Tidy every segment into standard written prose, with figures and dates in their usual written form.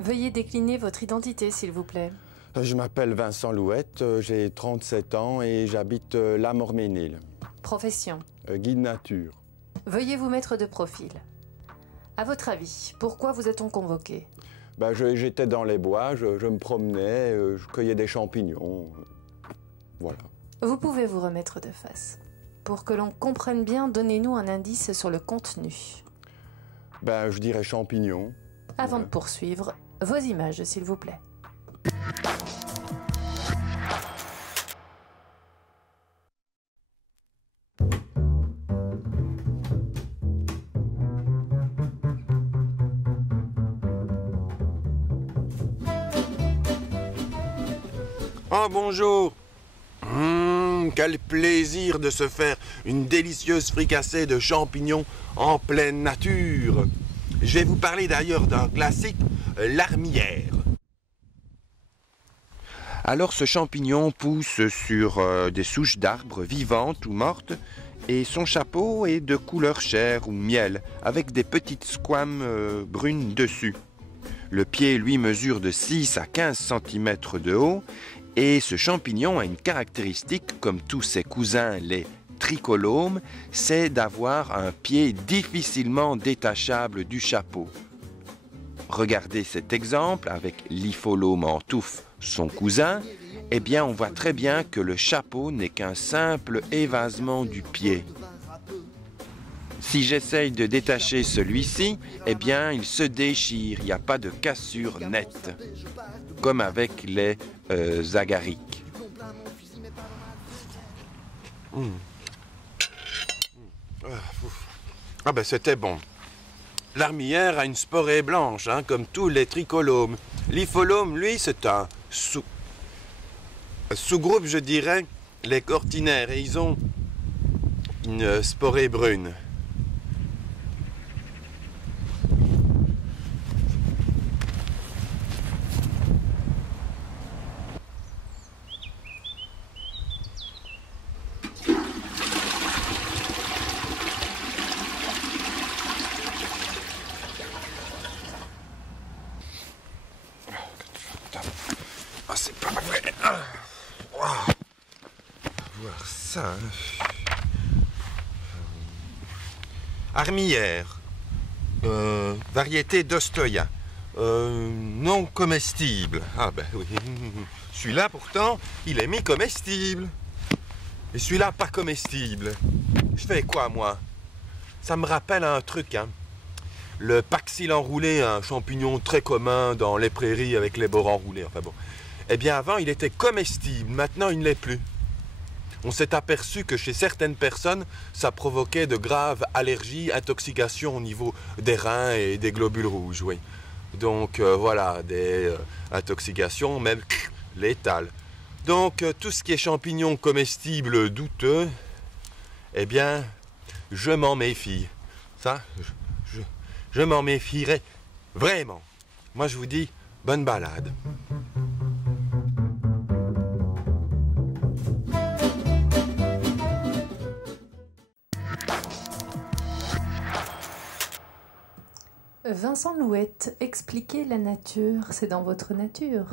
Veuillez décliner votre identité, s'il vous plaît. Je m'appelle Vincent Louette, j'ai 37 ans et j'habite La Morménil. Profession. Guide nature. Veuillez vous mettre de profil. À votre avis, pourquoi vous a-t-on convoqué? J'étais dans les bois, je me promenais, je cueillais des champignons. Voilà. Vous pouvez vous remettre de face. Pour que l'on comprenne bien, donnez-nous un indice sur le contenu. Je dirais champignons. Avant de poursuivre, vos images, s'il vous plaît. Oh, bonjour. Quel plaisir de se faire une délicieuse fricassée de champignons en pleine nature. Je vais vous parler d'ailleurs d'un classique, l'armière. Alors ce champignon pousse sur des souches d'arbres vivantes ou mortes et son chapeau est de couleur chair ou miel avec des petites squames brunes dessus. Le pied, lui, mesure de 6 à 15 cm de haut et ce champignon a une caractéristique comme tous ses cousins, les tricholomes, c'est d'avoir un pied difficilement détachable du chapeau. Regardez cet exemple avec l'Ipholome en touffe, son cousin, eh bien on voit très bien que le chapeau n'est qu'un simple évasement du pied. Si j'essaye de détacher celui-ci, eh bien il se déchire, il n'y a pas de cassure nette, comme avec les agariques. C'était bon. L'armière a une sporée blanche, comme tous les tricholomes. L'Ipholome, lui, c'est un sous-groupe, je dirais, les cortinaires, et ils ont une sporée brune. C'est pas vrai. Voir ça. Armière. Variété d'Ostoya. Non comestible. Ah ben oui. Celui-là pourtant, il est mis comestible. Et celui-là pas comestible. Je fais quoi moi? Ça me rappelle un truc, Le paxil enroulé, un champignon très commun dans les prairies avec les bords enroulés. Enfin bon. Eh bien avant, il était comestible. Maintenant, il ne l'est plus. On s'est aperçu que chez certaines personnes, ça provoquait de graves allergies, intoxications au niveau des reins et des globules rouges, oui. Donc voilà, des intoxications même létales. Donc tout ce qui est champignons comestibles douteux, eh bien, je m'en méfie. Ça, je m'en méfierai vraiment. Moi, je vous dis, bonne balade. Vincent Louette, expliquer la nature, c'est dans votre nature.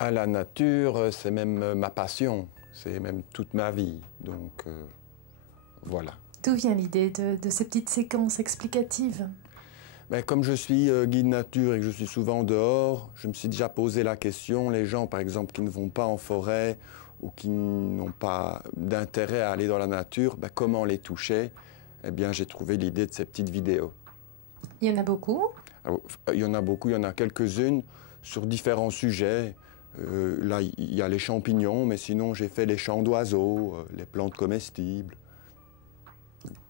La nature, c'est même ma passion, c'est même toute ma vie, donc voilà. D'où vient l'idée de ces petites séquences explicatives? Comme je suis guide nature et que je suis souvent dehors, je me suis déjà posé la question, les gens par exemple qui ne vont pas en forêt ou qui n'ont pas d'intérêt à aller dans la nature, comment les toucher? Eh bien j'ai trouvé l'idée de ces petites vidéos. Il y en a beaucoup? Il y en a beaucoup, il y en a quelques-unes sur différents sujets. Là, il y a les champignons, mais sinon j'ai fait les chants d'oiseaux, les plantes comestibles.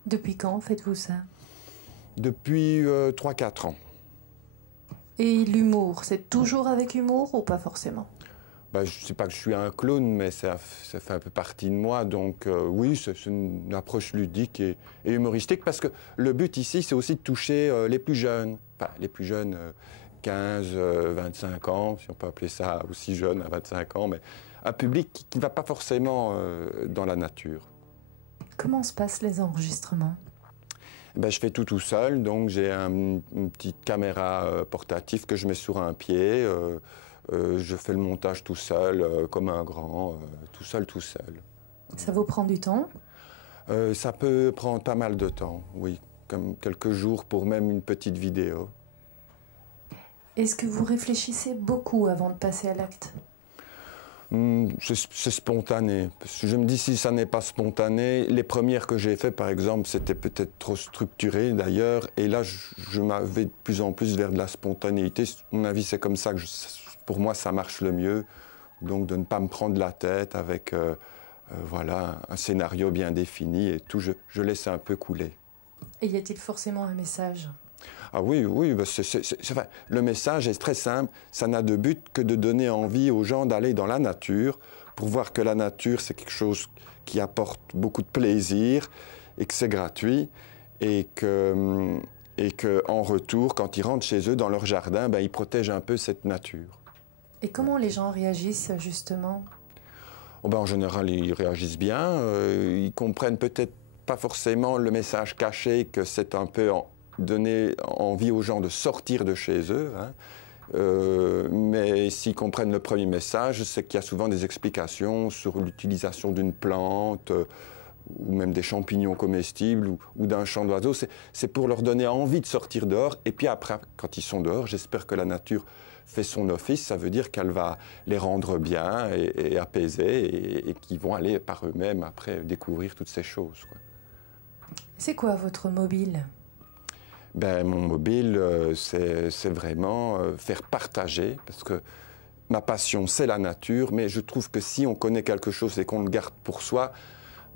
Depuis quand faites-vous ça? Depuis 3-4 ans. Et l'humour, c'est toujours avec humour ou pas forcément? Je ne sais pas que je suis un clown, mais ça fait un peu partie de moi. Donc oui, c'est une approche ludique et humoristique parce que le but ici, c'est aussi de toucher les plus jeunes. Enfin, les plus jeunes 15, 25 ans, si on peut appeler ça aussi jeune à 25 ans, mais un public qui ne va pas forcément dans la nature. Comment se passent les enregistrements? Ben, je fais tout seul, donc j'ai une petite caméra portative que je mets sur un pied. Je fais le montage tout seul, comme un grand, tout seul. Ça vous prend du temps? Ça peut prendre pas mal de temps, oui, comme quelques jours pour même une petite vidéo. Est-ce que vous réfléchissez beaucoup avant de passer à l'acte? C'est spontané. Parce que je me dis, si ça n'est pas spontané, les premières que j'ai faites, par exemple, c'était peut-être trop structuré d'ailleurs. Et là, je m'avais de plus en plus vers de la spontanéité. À mon avis, c'est comme ça que, pour moi, ça marche le mieux. Donc, de ne pas me prendre la tête avec voilà, un scénario bien défini et tout. Je laisse un peu couler. Et y a-t-il forcément un message? Ah oui, bah enfin, le message est très simple. Ça n'a de but que de donner envie aux gens d'aller dans la nature pour voir que la nature, c'est quelque chose qui apporte beaucoup de plaisir et que c'est gratuit et que en retour, quand ils rentrent chez eux, dans leur jardin, ben, ils protègent un peu cette nature. Et comment les gens réagissent, justement? Oh ben, en général, ils réagissent bien. Ils comprennent peut-être pas forcément le message caché que c'est un peu donner envie aux gens de sortir de chez eux. Hein. Mais s'ils comprennent le premier message, c'est qu'il y a souvent des explications sur l'utilisation d'une plante ou même des champignons comestibles ou d'un chant d'oiseaux. C'est pour leur donner envie de sortir dehors. Et puis après, quand ils sont dehors, j'espère que la nature fait son office. Ça veut dire qu'elle va les rendre bien et apaisés et qu'ils vont aller par eux-mêmes après découvrir toutes ces choses, quoi. C'est quoi votre mobile? Ben, mon mobile, c'est vraiment faire partager, parce que ma passion, c'est la nature, mais je trouve que si on connaît quelque chose et qu'on le garde pour soi,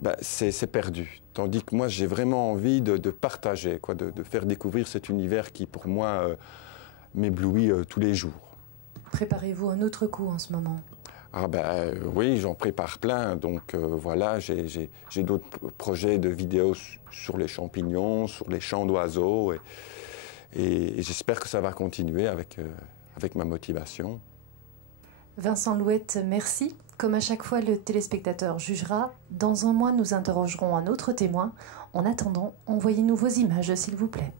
ben, c'est perdu. Tandis que moi, j'ai vraiment envie de partager, quoi, de faire découvrir cet univers qui, pour moi, m'éblouit tous les jours. Préparez-vous un autre coup en ce moment? Ah ben oui, j'en prépare plein, donc voilà, j'ai d'autres projets de vidéos sur les champignons, sur les chants d'oiseaux, et j'espère que ça va continuer avec ma motivation. Vincent Louette, merci. Comme à chaque fois, le téléspectateur jugera. Dans un mois, nous interrogerons un autre témoin. En attendant, envoyez-nous vos images, s'il vous plaît.